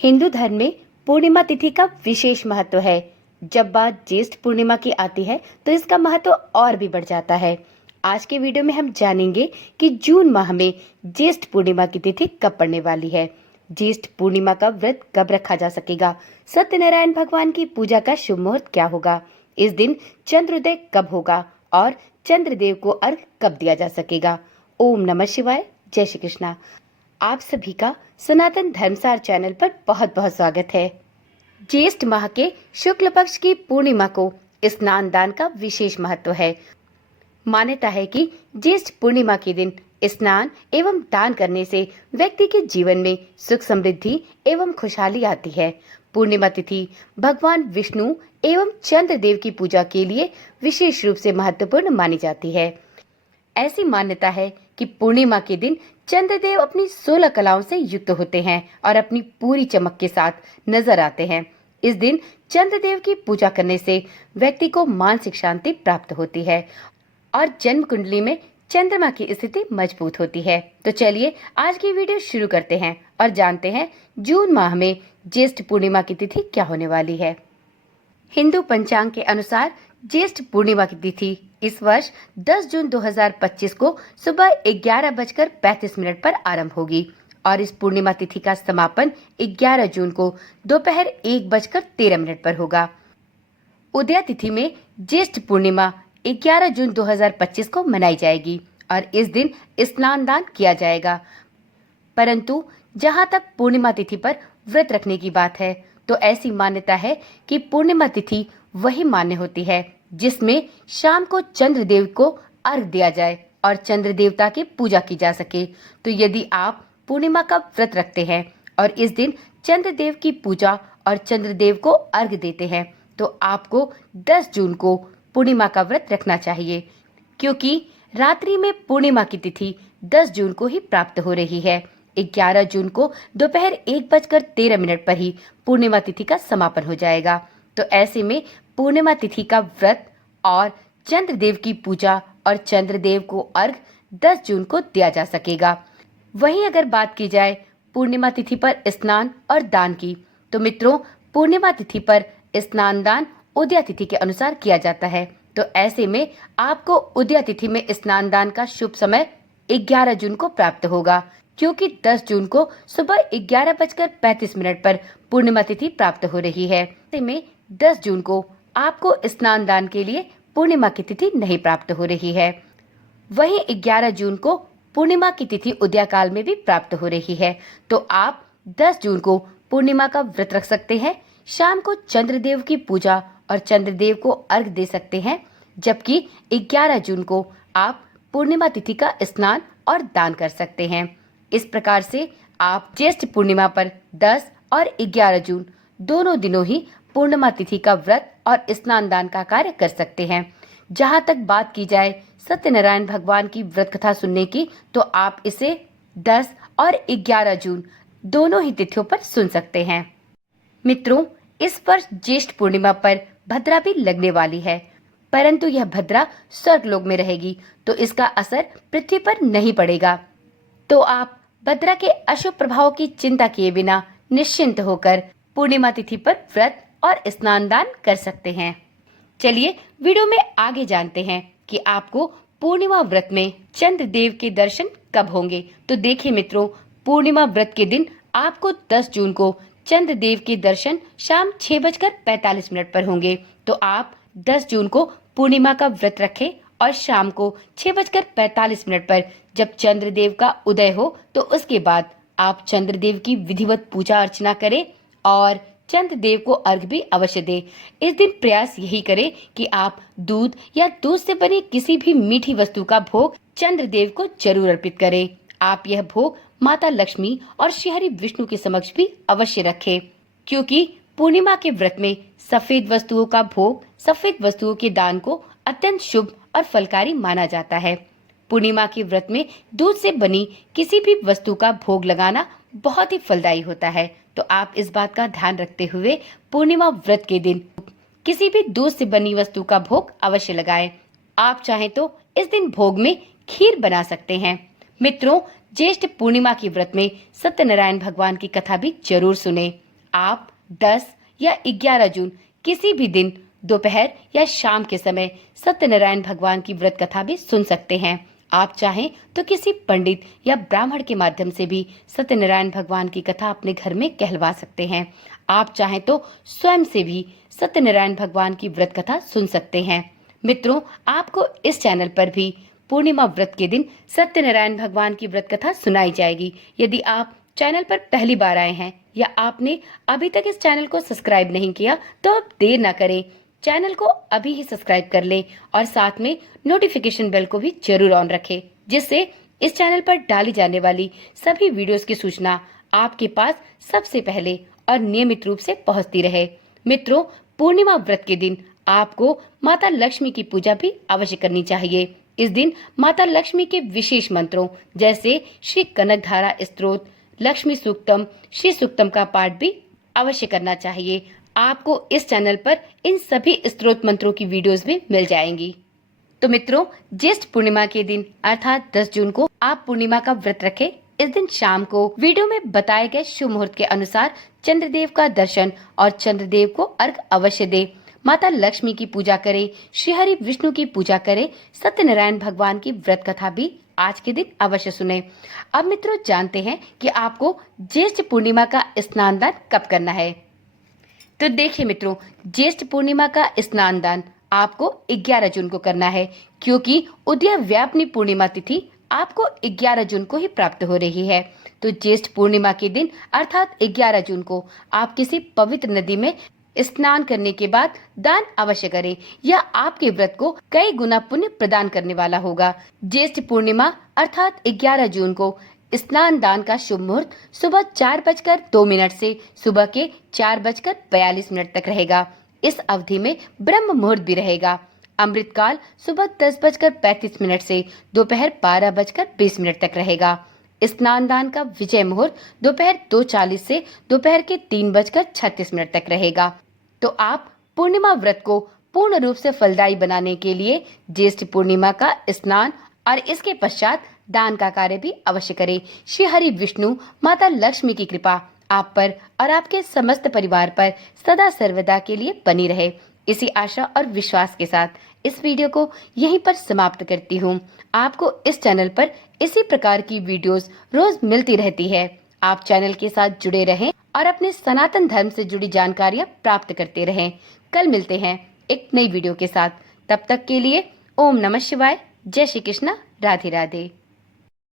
हिंदू धर्म में पूर्णिमा तिथि का विशेष महत्व है। जब बात ज्येष्ठ पूर्णिमा की आती है तो इसका महत्व और भी बढ़ जाता है। आज के वीडियो में हम जानेंगे कि जून माह में ज्येष्ठ पूर्णिमा की तिथि कब पड़ने वाली है, ज्येष्ठ पूर्णिमा का व्रत कब रखा जा सकेगा, सत्यनारायण भगवान की पूजा का शुभ मुहूर्त क्या होगा, इस दिन चंद्रोदय कब होगा और चंद्रदेव को अर्घ कब दिया जा सकेगा। ओम नमः शिवाय, जय श्री कृष्णा। आप सभी का सनातन धर्मसार चैनल पर बहुत बहुत स्वागत है। ज्येष्ठ माह के शुक्ल पक्ष की पूर्णिमा को स्नान दान का विशेष महत्व है। मान्यता है कि ज्येष्ठ पूर्णिमा के दिन स्नान एवं दान करने से व्यक्ति के जीवन में सुख समृद्धि एवं खुशहाली आती है। पूर्णिमा तिथि भगवान विष्णु एवं चंद्रदेव की पूजा के लिए विशेष रूप से महत्वपूर्ण मानी जाती है। ऐसी मान्यता है कि पूर्णिमा के दिन चंद्रदेव अपनी 16 कलाओं से युक्त होते हैं और अपनी पूरी चमक के साथ नजर आते हैं। इस दिन चंद्रदेव की पूजा करने से व्यक्ति को मानसिक शांति प्राप्त होती है और जन्म कुंडली में चंद्रमा की स्थिति मजबूत होती है। तो चलिए आज की वीडियो शुरू करते हैं और जानते हैं जून माह में ज्येष्ठ पूर्णिमा की तिथि क्या होने वाली है। हिंदू पंचांग के अनुसार ज्येष्ठ पूर्णिमा की तिथि इस वर्ष 10 जून 2025 को सुबह 11:35 पर आरंभ होगी और इस पूर्णिमा तिथि का समापन 11 जून को दोपहर 1:13 पर होगा। उदया तिथि में ज्येष्ठ पूर्णिमा 11 जून 2025 को मनाई जाएगी और इस दिन स्नान दान किया जाएगा। परंतु जहां तक पूर्णिमा तिथि पर व्रत रखने की बात है तो ऐसी मान्यता है कि पूर्णिमा तिथि वही मान्य होती है जिसमें शाम को चंद्रदेव को अर्घ दिया जाए और चंद्र देवता की पूजा की जा सके। तो यदि आप पूर्णिमा का व्रत रखते हैं और इस दिन चंद्रदेव की पूजा और चंद्रदेव को अर्घ देते हैं तो आपको 10 जून को पूर्णिमा का व्रत रखना चाहिए, क्योंकि रात्रि में पूर्णिमा की तिथि 10 जून को ही प्राप्त हो रही है। 11 जून को दोपहर 1:13 पर ही पूर्णिमा तिथि का समापन हो जाएगा। तो ऐसे में पूर्णिमा तिथि का व्रत और चंद्रदेव की पूजा और चंद्रदेव को अर्घ 10 जून को दिया जा सकेगा। वहीं अगर बात की जाए पूर्णिमा तिथि पर स्नान और दान की, तो मित्रों पूर्णिमा तिथि पर स्नान दान उदया तिथि के अनुसार किया जाता है। तो ऐसे में आपको उदया तिथि में स्नान दान का शुभ समय 11 जून को प्राप्त होगा, क्योंकि 10 जून को सुबह 11:35 पर पूर्णिमा तिथि प्राप्त हो रही है। ऐसे में 10 जून को आपको स्नान दान के लिए पूर्णिमा की तिथि नहीं प्राप्त हो रही है। वहीं 11 जून को पूर्णिमा की तिथि उदया काल में भी प्राप्त हो रही है। तो आप 10 जून को पूर्णिमा का व्रत रख सकते हैं, शाम को चंद्रदेव की पूजा और चंद्रदेव को अर्घ दे सकते हैं, जबकि 11 जून को आप पूर्णिमा तिथि का स्नान और दान कर सकते हैं। इस प्रकार से आप ज्येष्ठ पूर्णिमा पर 10 और 11 जून दोनों दिनों ही पूर्णिमा तिथि का व्रत और स्नान दान का कार्य कर सकते हैं। जहां तक बात की जाए सत्यनारायण भगवान की व्रत कथा सुनने की, तो आप इसे 10 और 11 जून दोनों ही तिथियों पर सुन सकते हैं। मित्रों, इस वर्ष ज्येष्ठ पूर्णिमा पर भद्रा भी लगने वाली है, परंतु यह भद्रा स्वर्गलोक में रहेगी तो इसका असर पृथ्वी पर नहीं पड़ेगा। तो आप भद्रा के अशुभ प्रभाव की चिंता किए बिना निश्चिंत होकर पूर्णिमा तिथि पर व्रत और स्नान दान कर सकते हैं। चलिए वीडियो में आगे जानते हैं कि आपको पूर्णिमा व्रत में चंद्रदेव के दर्शन कब होंगे। तो देखिए मित्रों, पूर्णिमा व्रत के दिन आपको 10 जून को चंद्रदेव के दर्शन शाम 6:45 पर होंगे। तो आप 10 जून को पूर्णिमा का व्रत रखें और शाम को 6:45 पर जब चंद्रदेव का उदय हो तो उसके बाद आप चंद्रदेव की विधिवत पूजा अर्चना करें और चंद्रदेव को अर्घ भी अवश्य दें। इस दिन प्रयास यही करें कि आप दूध या दूध से बनी किसी भी मीठी वस्तु का भोग चंद्रदेव को जरूर अर्पित करें। आप यह भोग माता लक्ष्मी और श्रीहरि विष्णु के समक्ष भी अवश्य रखें, क्योंकि पूर्णिमा के व्रत में सफेद वस्तुओं का भोग, सफेद वस्तुओं के दान को अत्यंत शुभ और फलकारी माना जाता है। पूर्णिमा के व्रत में दूध से बनी किसी भी वस्तु का भोग लगाना बहुत ही फलदायी होता है। तो आप इस बात का ध्यान रखते हुए पूर्णिमा व्रत के दिन किसी भी दूध से बनी वस्तु का भोग अवश्य लगाएं। आप चाहें तो इस दिन भोग में खीर बना सकते हैं। मित्रों, ज्येष्ठ पूर्णिमा के व्रत में सत्यनारायण भगवान की कथा भी जरूर सुने। आप 10 या 11 जून किसी भी दिन दोपहर या शाम के समय सत्यनारायण भगवान की व्रत कथा भी सुन सकते हैं। आप चाहें तो किसी पंडित या ब्राह्मण के माध्यम से भी सत्यनारायण भगवान की कथा अपने घर में कहलवा सकते हैं। आप चाहें तो स्वयं से भी सत्यनारायण भगवान की व्रत कथा सुन सकते हैं। मित्रों, आपको इस चैनल पर भी पूर्णिमा व्रत के दिन सत्यनारायण भगवान की व्रत कथा सुनाई जाएगी। यदि आप चैनल पर पहली बार आए हैं या आपने अभी तक इस चैनल को सब्सक्राइब नहीं किया तो आप देर ना करें, चैनल को अभी ही सब्सक्राइब कर लें और साथ में नोटिफिकेशन बेल को भी जरूर ऑन रखें, जिससे इस चैनल पर डाली जाने वाली सभी वीडियोस की सूचना आपके पास सबसे पहले और नियमित रूप से पहुंचती रहे। मित्रों, पूर्णिमा व्रत के दिन आपको माता लक्ष्मी की पूजा भी अवश्य करनी चाहिए। इस दिन माता लक्ष्मी के विशेष मंत्रों जैसे श्री कनकधारा स्तोत्र, लक्ष्मी सूक्तम, श्री सूक्तम का पाठ भी अवश्य करना चाहिए। आपको इस चैनल पर इन सभी स्तोत्र मंत्रों की वीडियोस भी मिल जाएंगी। तो मित्रों, ज्येष्ठ पूर्णिमा के दिन अर्थात 10 जून को आप पूर्णिमा का व्रत रखें। इस दिन शाम को वीडियो में बताए गए शुभ मुहूर्त के अनुसार चंद्रदेव का दर्शन और चंद्रदेव को अर्घ अवश्य दे। माता लक्ष्मी की पूजा करें, श्री हरि विष्णु की पूजा करें, सत्यनारायण भगवान की व्रत कथा भी आज के दिन अवश्य सुने। अब मित्रों, जानते हैं कि आपको ज्येष्ठ पूर्णिमा का स्नान दान कब करना है। तो देखिए मित्रों, ज्येष्ठ पूर्णिमा का स्नान दान आपको 11 जून को करना है, क्योंकि उदय व्यापनी पूर्णिमा तिथि आपको 11 जून को ही प्राप्त हो रही है। तो ज्येष्ठ पूर्णिमा के दिन अर्थात 11 जून को आप किसी पवित्र नदी में स्नान करने के बाद दान अवश्य करें। यह आपके व्रत को कई गुना पुण्य प्रदान करने वाला होगा। ज्येष्ठ पूर्णिमा अर्थात 11 जून को स्नान दान का शुभ मुहूर्त सुबह 4:02 से सुबह के 4:42 तक रहेगा। इस अवधि में ब्रह्म मुहूर्त भी रहेगा। अमृतकाल सुबह 10:35 से दोपहर 12:20 तक रहेगा। स्नान दान का विजय मुहूर्त दोपहर 2:40 से दोपहर के 3:36 तक रहेगा। तो आप पूर्णिमा व्रत को पूर्ण रूप से फलदायी बनाने के लिए ज्येष्ठ पूर्णिमा का स्नान और इसके पश्चात दान का कार्य भी अवश्य करें। श्री हरि विष्णु माता लक्ष्मी की कृपा आप पर और आपके समस्त परिवार पर सदा सर्वदा के लिए बनी रहे। इसी आशा और विश्वास के साथ इस वीडियो को यहीं पर समाप्त करती हूँ। आपको इस चैनल पर इसी प्रकार की वीडियोस रोज मिलती रहती है। आप चैनल के साथ जुड़े रहें और अपने सनातन धर्म से जुड़ी जानकारियाँ प्राप्त करते रहें। कल मिलते हैं एक नई वीडियो के साथ। तब तक के लिए ओम नमः शिवाय, जय श्री कृष्णा, राधे राधे।